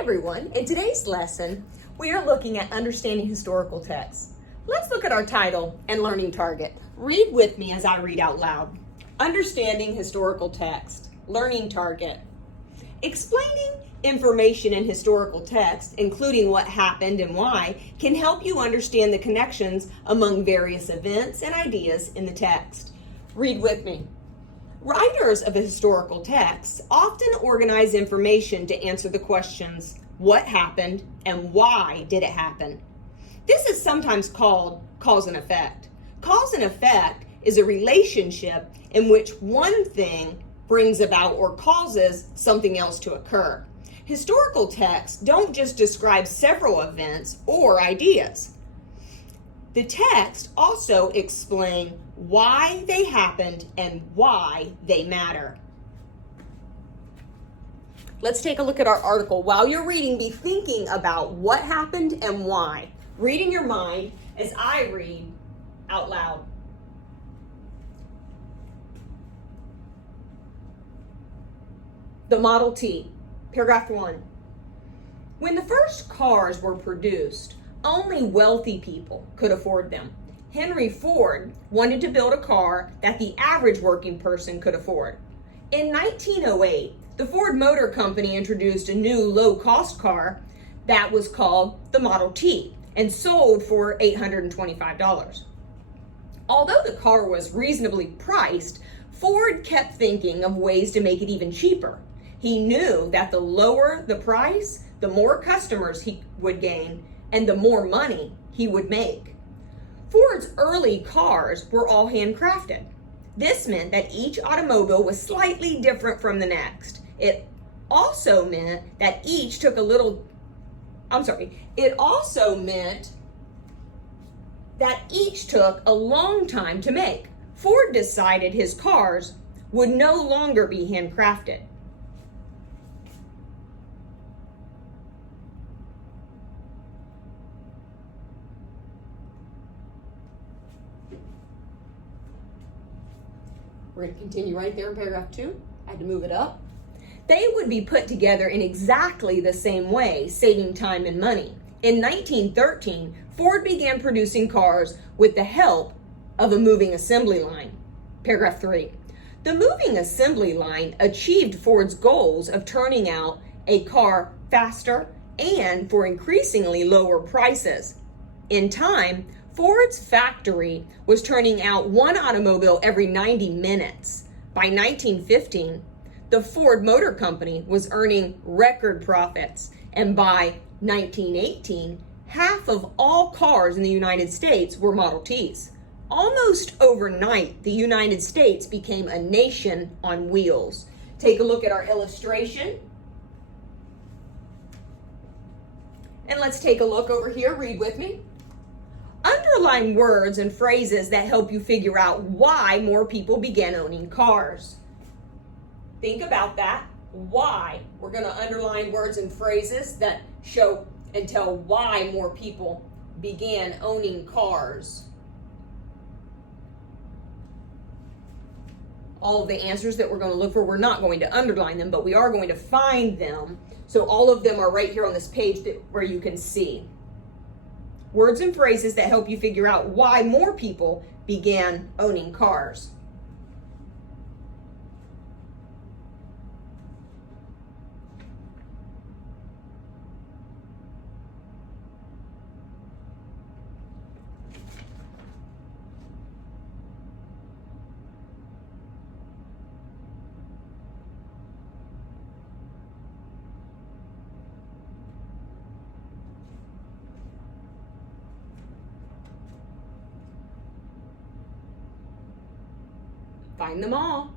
everyone. In today's lesson, we are looking at understanding historical texts. Let's look at our title and learning target. Read with me as I read out loud. Understanding historical text. Learning target. Explaining information in historical text, including what happened and why, can help you understand the connections among various events and ideas in the text. Read with me. Writers of a historical text often organize information to answer the questions, what happened and why did it happen? This is sometimes called cause and effect. Cause and effect is a relationship in which one thing brings about or causes something else to occur. Historical texts don't just describe several events or ideas. The text also explain why they happened and why they matter. Let's take a look at our article. While you're reading, be thinking about what happened and why. Read in your mind as I read out loud. The Model T, paragraph 1. When the first cars were produced, only wealthy people could afford them. Henry Ford wanted to build a car that the average working person could afford. In 1908, the Ford Motor Company introduced a new low-cost car that was called the Model T and sold for $825. Although the car was reasonably priced, Ford kept thinking of ways to make it even cheaper. He knew that the lower the price, the more customers he would gain and the more money he would make. Ford's early cars were all handcrafted. This meant that each automobile was slightly different from the next. It also meant that each took a long time to make. Ford decided his cars would no longer be handcrafted. We're going to continue right there in paragraph 2. I had to move it up. They would be put together in exactly the same way, saving time and money. In 1913, Ford began producing cars with the help of a moving assembly line. Paragraph 3. The moving assembly line achieved Ford's goals of turning out a car faster and for increasingly lower prices. In time, Ford's factory was turning out one automobile every 90 minutes. By 1915, the Ford Motor Company was earning record profits, and by 1918, half of all cars in the United States were Model Ts. Almost overnight, the United States became a nation on wheels. Take a look at our illustration. And let's take a look over here. Read with me. Underline words and phrases that help you figure out why more people began owning cars. Think about that. Why? We're going to underline words and phrases that show and tell why more people began owning cars. All of the answers that we're going to look for, we're not going to underline them, but we are going to find them. So all of them are right here on this page where you can see. Words and phrases that help you figure out why more people began owning cars. Find them all.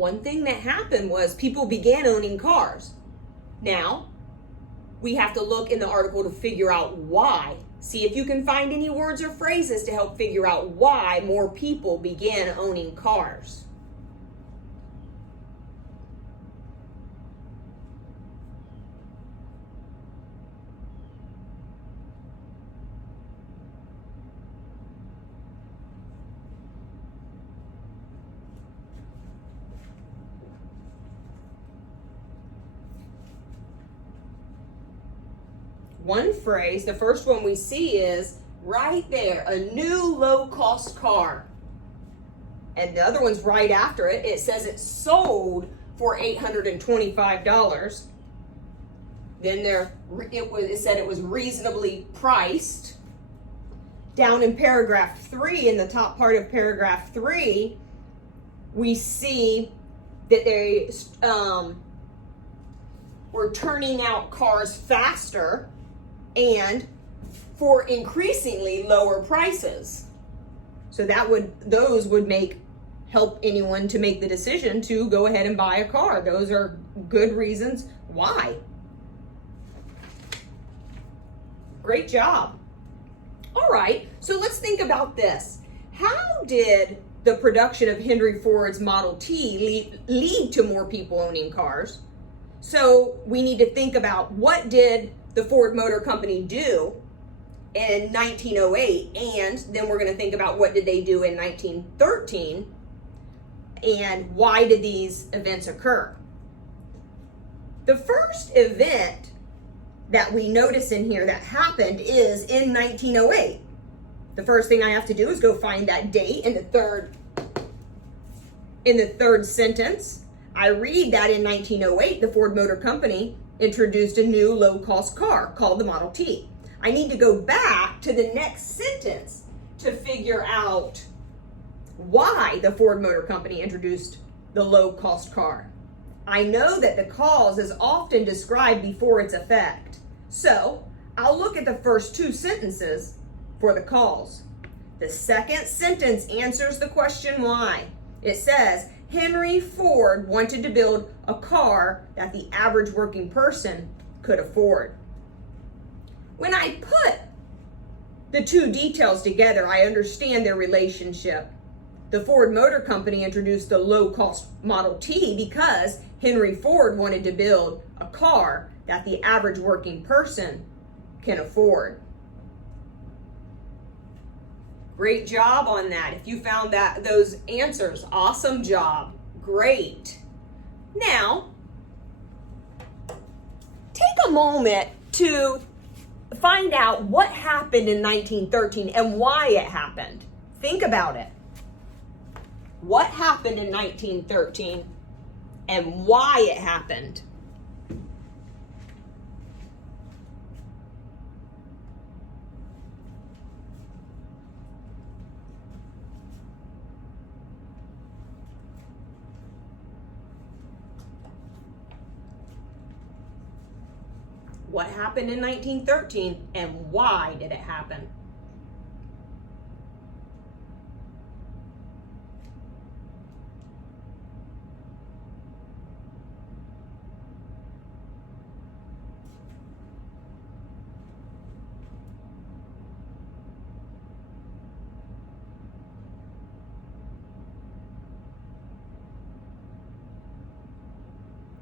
One thing that happened was people began owning cars. Now, we have to look in the article to figure out why. See if you can find any words or phrases to help figure out why more people began owning cars. One phrase, the first one we see is right there, a new low-cost car. And the other one's right after it. It says it sold for $825. Then it said it was reasonably priced. Down in paragraph 3, in the top part of paragraph 3, we see that they were turning out cars faster and for increasingly lower prices. So those would help anyone to make the decision to go ahead and buy a car. Those are good reasons why. Great job. All right, so let's think about this. How did the production of Henry Ford's Model T lead to more people owning cars? So we need to think about, what did the Ford Motor Company do in 1908, and then we're going to think about what did they do in 1913 and why did these events occur. The first event that we notice in here that happened is in 1908. The first thing I have to do is go find that date in the third sentence. I read that in 1908, the Ford Motor Company introduced a new low-cost car called the Model T. I need to go back to the next sentence to figure out why the Ford Motor Company introduced the low-cost car. I know that the cause is often described before its effect. So I'll look at the first two sentences for the cause. The second sentence answers the question why. It says, Henry Ford wanted to build a car that the average working person could afford. When I put the two details together, I understand their relationship. The Ford Motor Company introduced the low-cost Model T because Henry Ford wanted to build a car that the average working person can afford. Great job on that. If you found those answers, awesome job. Great. Now, take a moment to find out what happened in 1913 and why it happened. Think about it. What happened in 1913 and why it happened? What happened in 1913 and why did it happen?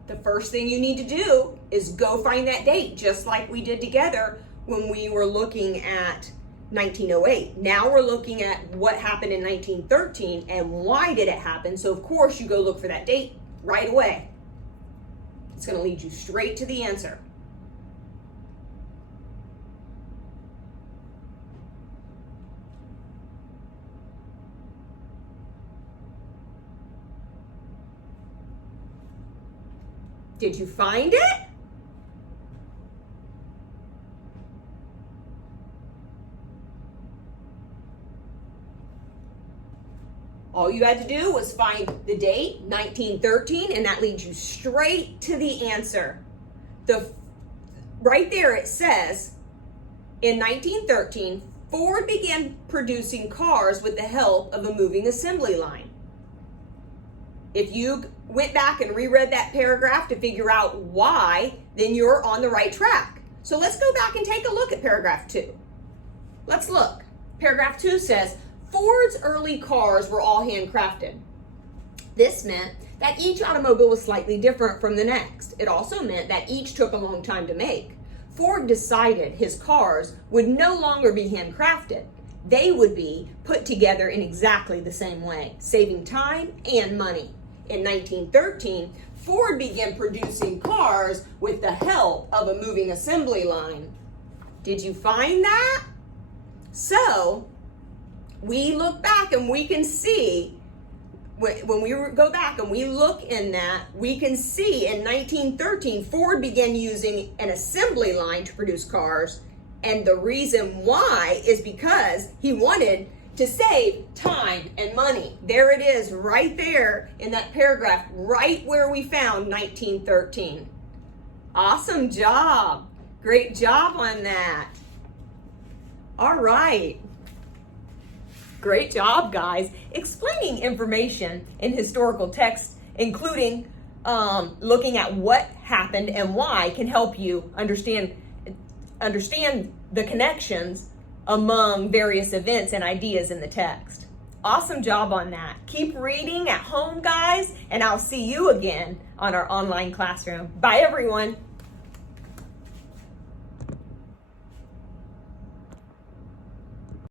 The first thing you need to do is go find that date, just like we did together when we were looking at 1908. Now we're looking at what happened in 1913 and why did it happen. So of course you go look for that date right away. It's going to lead you straight to the answer. Did you find it? All you had to do was find the date, 1913, and that leads you straight to the answer. Right there it says, in 1913, Ford began producing cars with the help of a moving assembly line. If you went back and reread that paragraph to figure out why, then you're on the right track. So let's go back and take a look at paragraph 2. Let's look. Paragraph 2 says, Ford's early cars were all handcrafted. This meant that each automobile was slightly different from the next. It also meant that each took a long time to make. Ford decided his cars would no longer be handcrafted. They would be put together in exactly the same way, saving time and money. In 1913, Ford began producing cars with the help of a moving assembly line. Did you find that? So, we look back and we can see, when we go back and we look in that, we can see in 1913, Ford began using an assembly line to produce cars. And the reason why is because he wanted to save time and money. There it is, right there in that paragraph, right where we found 1913. Awesome job. Great job on that. All right. Great job, guys. Explaining information in historical texts, including looking at what happened and why, can help you understand the connections among various events and ideas in the text. Awesome job on that. Keep reading at home, guys, and I'll see you again on our online classroom. Bye, everyone.